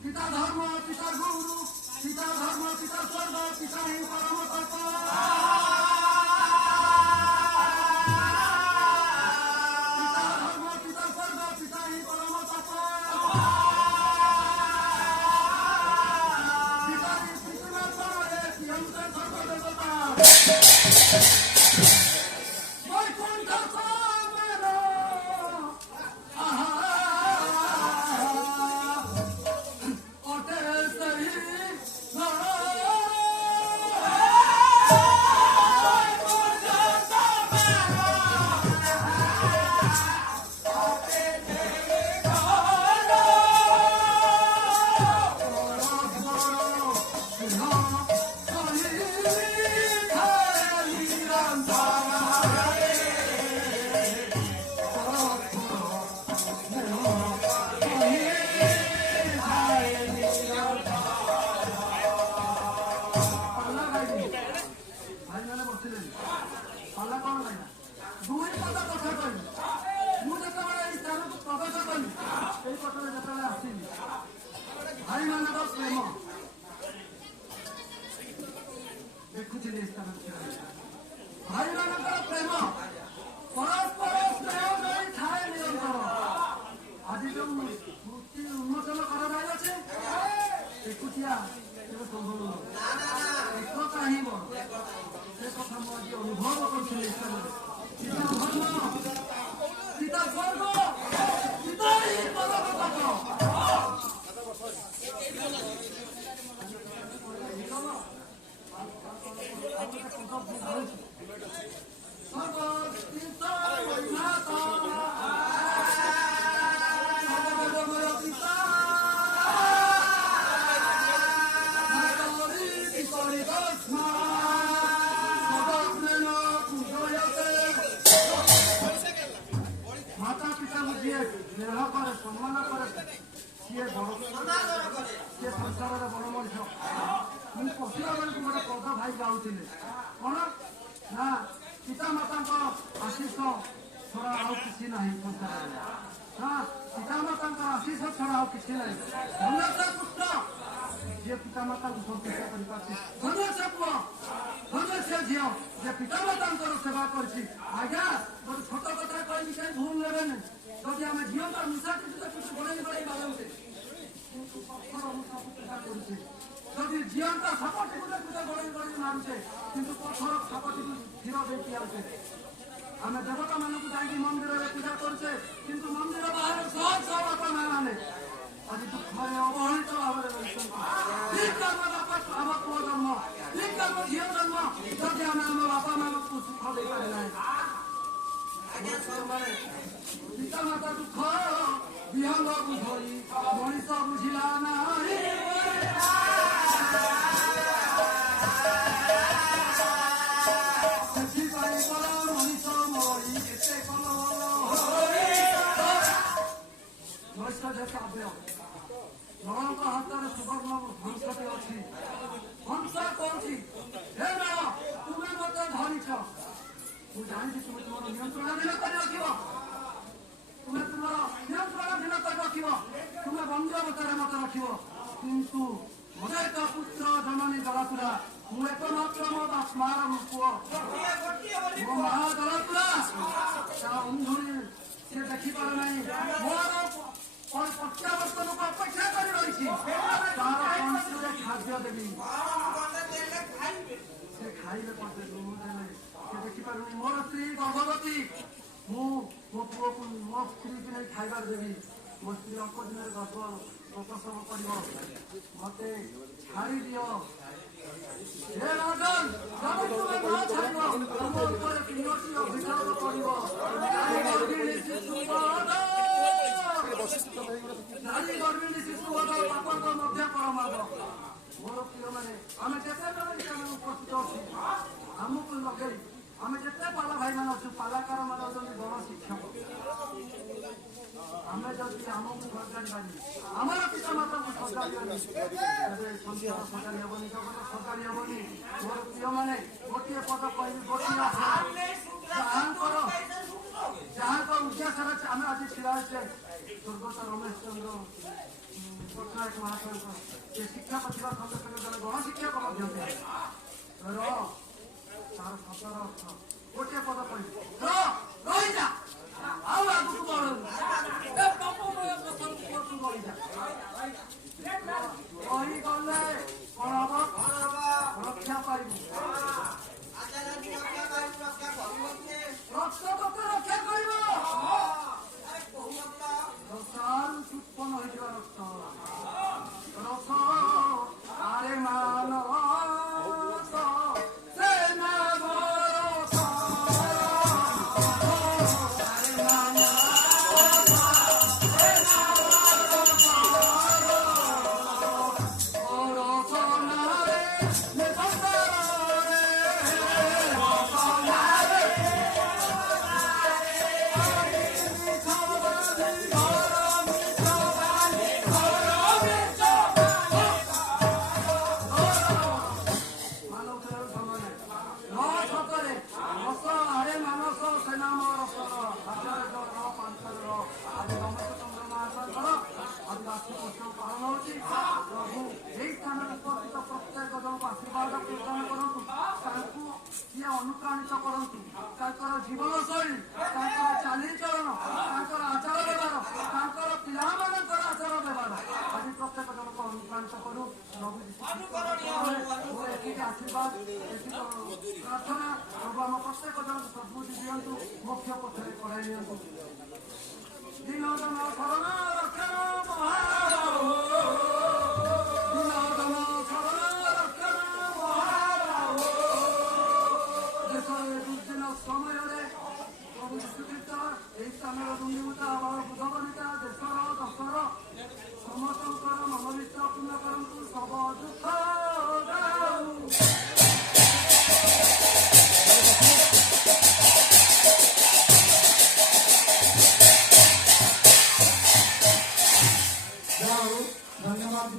পিতা ধর্ম পিতা গুরু পিতা ধর্ম পিতা স্বর্গ পিতা হি পরম তত্ত্ব পিতা ধর্ম পিতা স্বর্গ পিতা হি পরম তত্ত্ব পিতা হি পৃথিবীর পরে পিয়ন্তে সর্বদেবতা ଭାଇମାନଙ୍କର ପ୍ରେମ ପରସ୍ପର ସ୍ନେହ କରି ଥାଏ ନିରନ୍ତର। ଆଜି ଯୋଉ ମୂର୍ତ୍ତି ଉନ୍ମୋଚନ କରାଯାଇଅଛି ଏକୁଟିଆ କେବେ ସମ୍ଭବ ନୁହେଁ, ଏକତା ହିଁ ବଡ଼। ସେ କଥା ମୁଁ ଆଜି ଅନୁଭବ କରୁଥିଲି ସ୍ଥାନରେ। ପିତା ଧର୍ମ ପିତା ସ୍ୱର୍ଗ ପିତା ହିଁ ପରମ ତତ୍ତ୍ୱ। মাতা পিতাকে যিয়ে স্নেহ করে সম্মান করে ସିଏ ବଡ଼ ସିଏ ସଂସାରର ବଡ଼ ମଣିଷ। ମୁଁ ପଶିଲା ବେଳକୁ ଗୋଟେ ପଦ ଭାଇ ଗାଉଥିଲେ କଣ ନା ପିତାମାତାଙ୍କ ଆଶିଷ ଛଡ଼ା ଆଉ କିଛି ନାହିଁ ସଂସାରରେ। ହଁ ପିତାମାତାଙ୍କ ଆଶିଷ ଛଡ଼ା ଆଉ କିଛି ନାହିଁ। ଧନ୍ୟ ସେ ପୁତ୍ର ଯିଏ ପିତାମାତାଙ୍କୁ ସନ୍ତୁଷ୍ଟ କରିପାରୁଛି, ଧନ୍ୟ ସେ ପୁଅ ଧନ୍ୟ ସେ ଝିଅ ଯେ ପିତାମାତାଙ୍କର ସେବା କରିଛି। ଆଜ୍ଞା ଗୋଟେ ଛୋଟ କଥା କହିବି କାହିଁ ଭୁଲ ନେବେନି। ଯଦି ଆମେ ଝିଅଙ୍କ ନିଶା କିଛି ଗୋଳେଇ ଗୋଳେଇ ବାଜୁଛେ ଯଦି ଝିଅଙ୍କ ସାପଟିକୁ ଦେଖୁଛେ ଗୋଳେଇ ଗୋଳେଇ ମାରୁଛେ କିନ୍ତୁ ପଥର ସାପଟିକୁ କ୍ଷୀର ଦେଇକି ଆଉଛେ। ଆମେ ଦେବତା ମାନଙ୍କୁ ଯାଇକି ମନ୍ଦିରରେ ପୂଜା କରୁଛେ କିନ୍ତୁ ମନ୍ଦିର ବାହାରେ ଶହ ଶହ ବାପା ମା ମାନେ ଆଜି ଦୁଃଖରେ ଅବହେଳିତ ଭାବରେ ରହିଛନ୍ତି। ଠିକ ଆମ ବାପା ଆମ ପୁଅ ଜନ୍ମ ଠିକ ଆମ ଝିଅ ଜନ୍ମ ଯଦି ଆମେ ଆମ ବାପା ମାନଙ୍କୁ ସୁଖ ଦେଇପାରେ ନାହିଁ। ପିତାମାତା ଦୁଃଖ ବିହଙ୍ଗ ବୁଝଇ ମଣିଷ ବୁଝିଲା ନାହିଁ। ସେଥିପାଇଁ କର ମଣିଷ ମରି କେତେ କଲ ନୈଷଧ୍ୟ କାବ୍ୟ। ନଳଙ୍କ ହାତରେ ସୁବର୍ଣ୍ଣ ହଂସଟେ ଅଛି। ହଂସ କହୁଛି ହେ ନଳ ତୁମେ ମତେ ଧରିଛ, ମୁଁ ଜାଣିଛି ତୁମେ ତୁମର ନିୟନ୍ତ୍ରଣାଧୀନ କରି ରଖିବ, ତୁମେ ତୁମର ନିୟନ୍ତ୍ରଣାଧୀନ କରି ରଖିବ, ତୁମେ ବନ୍ଧୁବତାରେ ମତେ ରଖିବ। କିନ୍ତୁ ମୋତେ ଏକ ପୁତ୍ର ଜନନୀ ଜଳାତୁରା, ମୁଁ ଏକମାତ୍ର ମୋ ବାପାର ପୁଅ, ମୋ ମା ଜଳାତୁରା ତା ଅନ୍ଧୁଣୀ ସେ ଦେଖିପାରେ ନାହିଁ। ମୋର ପ୍ରତ୍ୟାବର୍ତ୍ତନକୁ ଅପେକ୍ଷା କରି ରହିଛି। ତାର କଣ୍ଠରେ ଖାଦ୍ୟ ଦେବି, ସେ ଖାଇଲେ ପଦେ ମୁଁ ଦେଲେ ସେ ଦେଖିପାରୁନି। ମୋର ସ୍ତ୍ରୀ ଗର୍ଭବତୀ, ମୁଁ ମୋ ପୁଅକୁ ମୋ ସ୍ତ୍ରୀକୁ ନେଇ ଖାଇବାର ଦେବି। ମୋ ସ୍ତ୍ରୀ ଅଳ୍ପ ଦିନରେ ଗର୍ଭ ପ୍ରସବ କରିବ, ମତେ ଛାଡ଼ି ଦିଅ। ହେ ରାଜନ ଯଦି ତୁମେ ନ ଛାଡ଼ିବ ତୁମ ଉପରେ ତିନୋଟି ଅଭିଶାପ ପଡ଼ିବ। ନାରୀ ଗର୍ଭିଣୀ ଶିଶୁ ବଧ ପାପଙ୍କ ମଧ୍ୟ ପରମାଦ। ମୋର ପ୍ରିୟମାନେ ଆମେ କେତେ ଜଣ ଏଠାରେ ଉପସ୍ଥିତ ଅଛୁ ଆମକୁ ଲଗେଇ ଆମେ ଯେତେ ପାଲା ଭାଇମାନେ ଅଛୁ ପାଲାକାର ମାନେ ଅଛନ୍ତି ବଡ଼ ଶିକ୍ଷକ। ଆମେ ଯଦି ଆମକୁ ସଜାଡ଼ିବାନି ଆମର ପିତା ମାତାଙ୍କୁ ସଜାଡ଼ିବାନି ତେବେ ସଂସାର ସଜାଡ଼ି ହେବନି ଜଗତ ସଜାଡ଼ି ହେବନି। ମୋର ପ୍ରିୟମାନେ ଗୋଟିଏ ପଦ କହିବି ଗୋଟିଏ ଯାହାଙ୍କ ଉଦ୍ଦେଶ୍ୟରେ ଆମେ ଆଜି ଛିଡ଼ା ହେଇଛେ ସ୍ୱର୍ଗତ ରମେଶ ଚନ୍ଦ୍ର ପଟ୍ଟନାୟକ ମହାଶୟଙ୍କ ସେ ଶିକ୍ଷା ପ୍ରତିଭା ସଙ୍ଗେ ସଙ୍ଗେ ଜଣେ ଗଣଶିକ୍ଷକ ମଧ୍ୟ ତାର ଶବ୍ଦର ଅର୍ଥ ଗୋଟିଏ ପଦ କହିବି ରହିଯା ଆଉ ଆଗକୁ ବଢୁନି ରହିଗଲେ କଣ ହବ ରକ୍ଷା ପାଇବୁ ରକ୍ତ ତତେ ରକ୍ଷା କରିବ ରକ୍ତାରୁ ଉତ୍ପନ୍ନ ହୋଇଥିବା ରକ୍ତ ରସ ଆରେ ମାନ ପ୍ରଭୁ ଏହି ସ୍ଥାନରେ ଉପସ୍ଥିତ ପ୍ରତ୍ୟେକ ଜଣଙ୍କୁ ଆଶୀର୍ବାଦ ପ୍ରଦାନ କରନ୍ତୁ ତାଙ୍କୁ ସିଏ ଅନୁପ୍ରାଣିତ କରନ୍ତୁ ତାଙ୍କର ଜୀବନଶୈଳୀ ତାଙ୍କର ଚାଲିଚଳନ ତାଙ୍କର ଆଚାର ବ୍ୟବହାର ତାଙ୍କର ପିଲାମାନଙ୍କର ଆଚାର ବ୍ୟବହାର ଆଜି ପ୍ରତ୍ୟେକ ଜଣଙ୍କୁ ଅନୁପ୍ରାଣିତ କରୁ ପ୍ରଭୁ ଏତିକି ଆଶୀର୍ବାଦ ଏତିକି ପ୍ରାର୍ଥନା ପ୍ରଭୁ ଆମ ପ୍ରତ୍ୟେକ ଜଣଙ୍କୁ ସଦ୍ବୁଦ୍ଧି ଦିଅନ୍ତୁ ମୁଖ୍ୟ ପଥରେ କଢାଇ ଦିଅନ୍ତୁ। ଦିନୋଦନ ଶରଣ ରକ୍ଷଣ ସମୟରେ ପ୍ରଭୁ ଯୀଶୁଖ୍ରୀଷ୍ଟ ଏହି ସ୍ଥାନର ରୁଣ୍ଡିଭୂତ ଆବାଳ ବୁଧବନିତା ଦେଶର ଦଶର ସମସ୍ତଙ୍କର ମନୋନିଷ୍ଠ ପୂର୍ଣ୍ଣ କରନ୍ତୁ ସବ ଦୁଃଖ ଧନ୍ୟବାଦ।